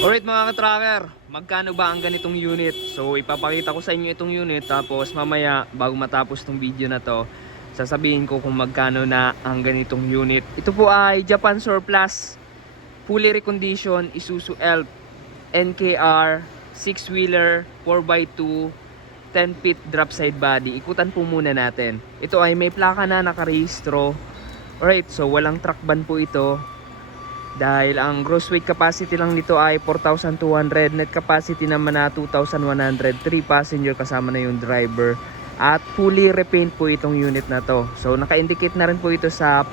Alright mga ka-tracker, magkano ba ang ganitong unit? So ipapakita ko sa inyo itong unit, tapos mamaya bago matapos itong video na to, sasabihin ko kung magkano na ang ganitong unit. Ito po ay Japan Surplus fully reconditioned Isuzu Elf NKR 6-wheeler 4x2 10 feet drop side body. Ikutan po muna natin. Ito ay may plaka na nakarehistro. Alright, so walang truck ban po ito. Dahil ang gross weight capacity lang nito ay 4,200, net capacity naman na 2,100, 3 passenger kasama na yung driver. At fully repaint po itong unit na to. So naka-indicate na rin po ito sa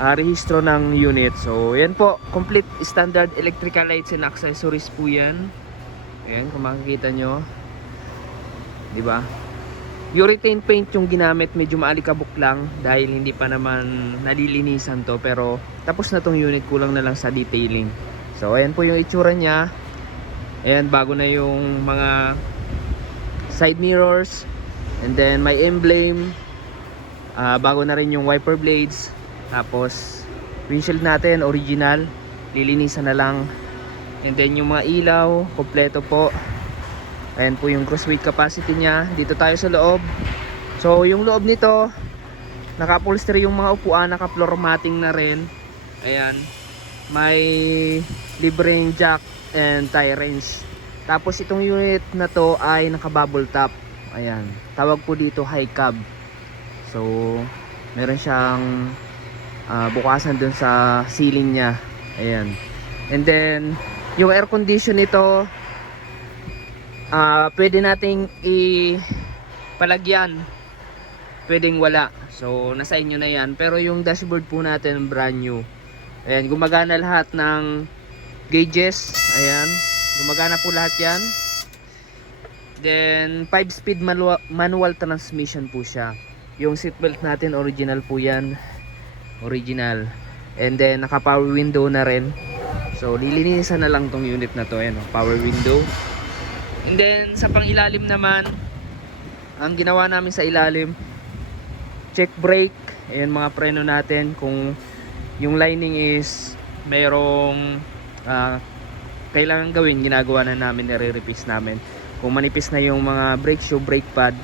rehistro ng unit. So yan po, complete standard electrical lights and accessories po yan. Ayan, kung makikita nyo, diba? Urethane paint yung ginamit, medyo maalikabok lang dahil hindi pa naman nalilinisan to, pero tapos na tong unit, kulang na lang sa detailing. So ayan po yung itsura nya. Ayan, bago na yung mga side mirrors, and then may emblem, bago na rin yung wiper blades, tapos windshield natin original, lilinisan na lang, and then yung mga ilaw kompleto po. Ayan po yung gross weight capacity nya. Dito tayo sa loob. So yung loob nito, naka-upholstery yung mga upuan, naka-floor matting na rin. Ayan, may libreng jack and tie wrench. Tapos itong unit na to ay naka-bubble top. Ayan, tawag po dito high cab. So meron siyang bukasan dun sa ceiling nya. Ayan, and then yung air condition nito, pwede nating ipalagyan, pwedeng wala, so nasa inyo na yan. Pero yung dashboard po natin brand new. Ayan, gumagana lahat ng gauges. Ayan, gumagana po lahat yan. Then 5-speed manual transmission po siya. Yung seatbelt natin original po yan, original. And then naka power window na rin. So lilinisan na lang tong unit na to. Ayan, power window. And then sa pangilalim naman, ang ginawa namin sa ilalim, check brake. Ayan, mga preno natin. Kung yung lining is mayroong kailangan gawin, ginagawa na namin, nire-replace namin. Kung manipis na yung mga brake shoe, brake pad,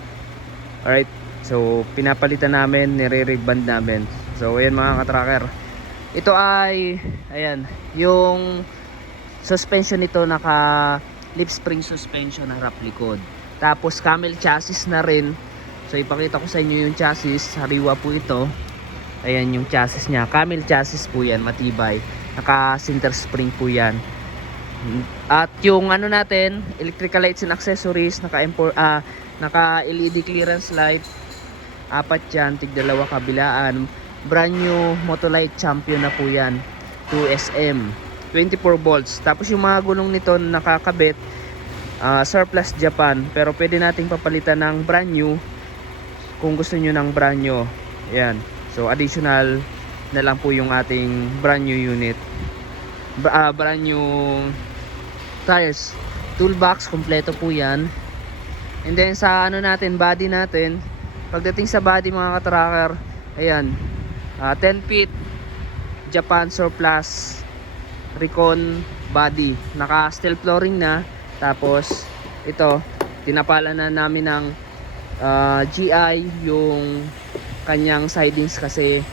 alright, so pinapalitan namin, nire-reband namin. So ayan mga ka-tracker, ito ay, ayan, yung suspension nito naka lip spring suspension, harap likod. Tapos camel chassis na rin. So ipakita ko sa inyo yung chassis. Hariwa po ito. Ayan yung chassis nya, camel chassis po yan, matibay. Naka center spring po yan. At yung ano natin, electrical lights and accessories, naka LED clearance light, 4 yan, tig-2 kabilaan. Brand new Motolite Champion na po yan, 2SM 24 volts. Tapos yung mga gulong nito nakakabit, surplus Japan, pero pwede nating papalitan ng brand new kung gusto nyo ng brand new. Ayan, so additional na lang po yung ating brand new unit. Brand new tires, toolbox, kompleto po yan. And then sa ano natin, body natin, pagdating sa body mga ka-tracker, ayan, 10 feet Japan Surplus Recon body, naka steel flooring na. Tapos ito, tinapalan na namin ng GI yung kanyang sidings kasi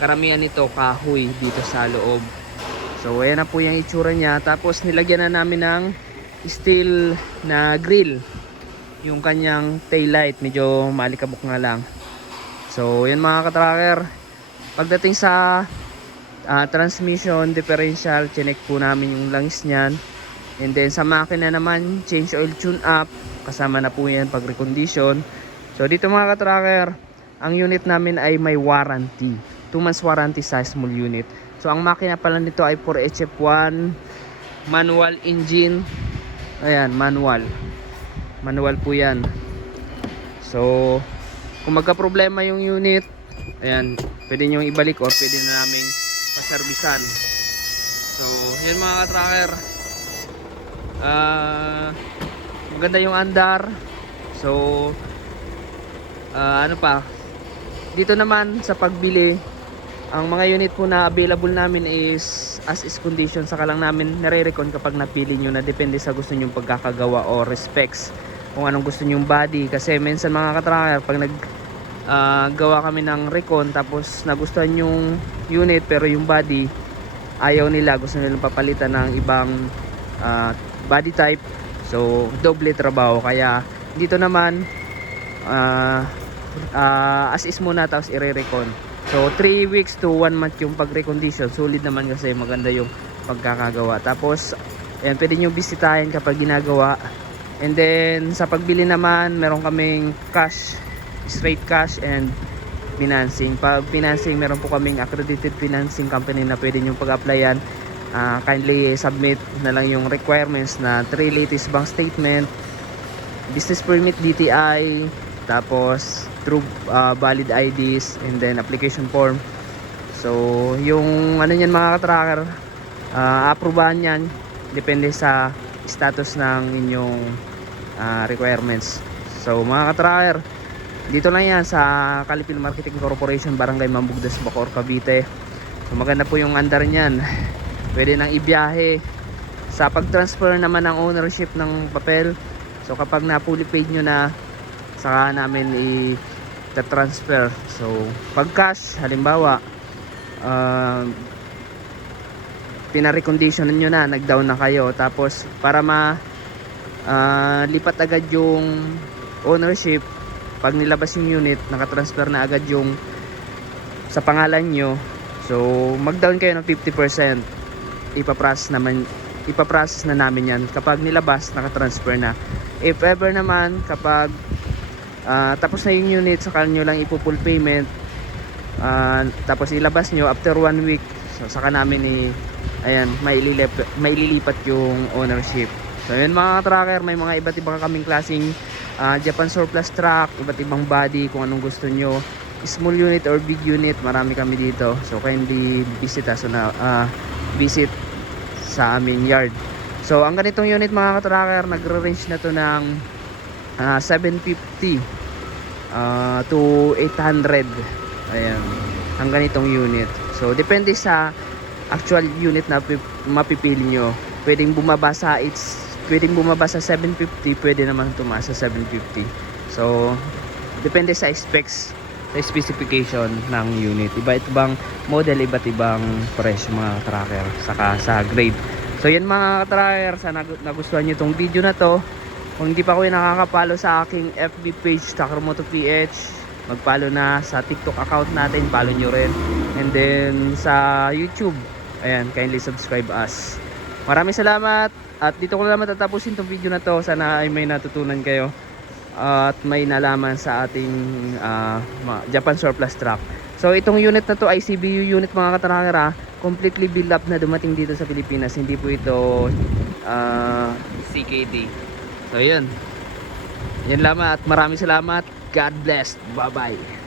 karamihan nito kahoy dito sa loob. So ayan na po yung itsura nya. Tapos nilagyan na namin ng steel na grill yung kanyang tail light, medyo malikabok nga lang. So yan mga ka-tracker, pagdating sa transmission differential, chinek po namin yung langis nyan. And then sa makina naman, change oil tune up, kasama na po yan pag recondition. So dito mga ka-tracker, ang unit namin ay may warranty, 2 months warranty sa small unit. So ang makina pala nito ay 4HF1 manual engine. Ayan, manual po yan. So kung magka problema yung unit, ayan, pwede nyo ibalik or pwede na namin paservisan. So yan mga ka-tracker, maganda yung andar. So ano pa dito naman sa pagbili, Ang mga unit po na available namin is as is condition, saka lang namin nare-recon kapag napili nyo na, depende sa gusto nyong pagkakagawa o specs kung anong gusto nyong body. Kasi minsan mga katracker, pag gawa kami ng recon tapos nagustuhan yung unit pero yung body ayaw nila, gusto nilang papalitan ng ibang body type, so doble trabaho. Kaya dito naman as is muna tapos ire-recon. So 3 weeks to 1 month yung pag-recondition. Solid naman kasi maganda yung pagkakagawa. Tapos ayan, pwede nyo bisitahin kapag ginagawa. And then sa pagbili naman, meron kaming cash, straight cash and financing. Pag financing, meron po kaming accredited financing company na pwede nyo pag-applyan. Kindly submit na lang yung requirements na 3 latest bank statement, business permit DTI, tapos true valid IDs, and then application form. So yung ano niyan mga katracker, aprobahan yan depende sa status ng inyong requirements. So mga katracker, dito lang yan sa Calipil Marketing Corporation, Barangay Mambugdas, Bacoor, Cavite. So maganda po yung andar niyan, pwede nang ibiyahe. Sa pag-transfer naman ng ownership ng papel, so kapag na-fully paid nyo na, saka namin i-transfer. So pag cash, halimbawa pina-recondition nyo na, nag-down na kayo, tapos para lipat agad yung ownership, pag nilabas yung unit, nakatransfer na agad yung sa pangalan nyo, so mag-down kayo ng 50%. Ipaprocess na namin yan kapag nilabas, nakatransfer na. If ever naman kapag tapos na yung unit, saka nyo lang ipo-full payment, tapos ilabas nyo after 1 week, so saka namin maililipat yung ownership. So yun mga tracker, may mga iba't ibang kaming klaseng Japan surplus truck, iba't ibang body, kung anong gusto nyo, small unit or big unit, marami kami dito. So kindly visit us visit sa aming yard. So ang ganitong unit mga katracker, nagre-range na to ng 750 to 800. Ayan, ang ganitong unit. So depende sa actual unit na mapipili nyo. Pwedeng bumaba sa 750, pwede naman tumaas sa 750. So depende sa specs, sa specification ng unit. Iba't ibang model, iba't ibang presyo mga tracker, saka sa grade. So yun mga tracker, sana nagustuhan nyo itong video na to. Kung hindi pa kayo nakaka-follow sa aking FB page, Takaromoto PH, mag-follow na. Sa TikTok account natin, follow nyo rin. And then sa YouTube, ayan, kindly subscribe us. Maraming salamat. At dito ko na matatapusin itong video na to. Sana ay may natutunan kayo at may nalaman sa ating Japan surplus truck. So itong unit na to ay CBU unit mga katracker, completely build up na dumating dito sa Pilipinas. Hindi po ito CKD. So yun lamang at maraming salamat. God bless. Bye bye.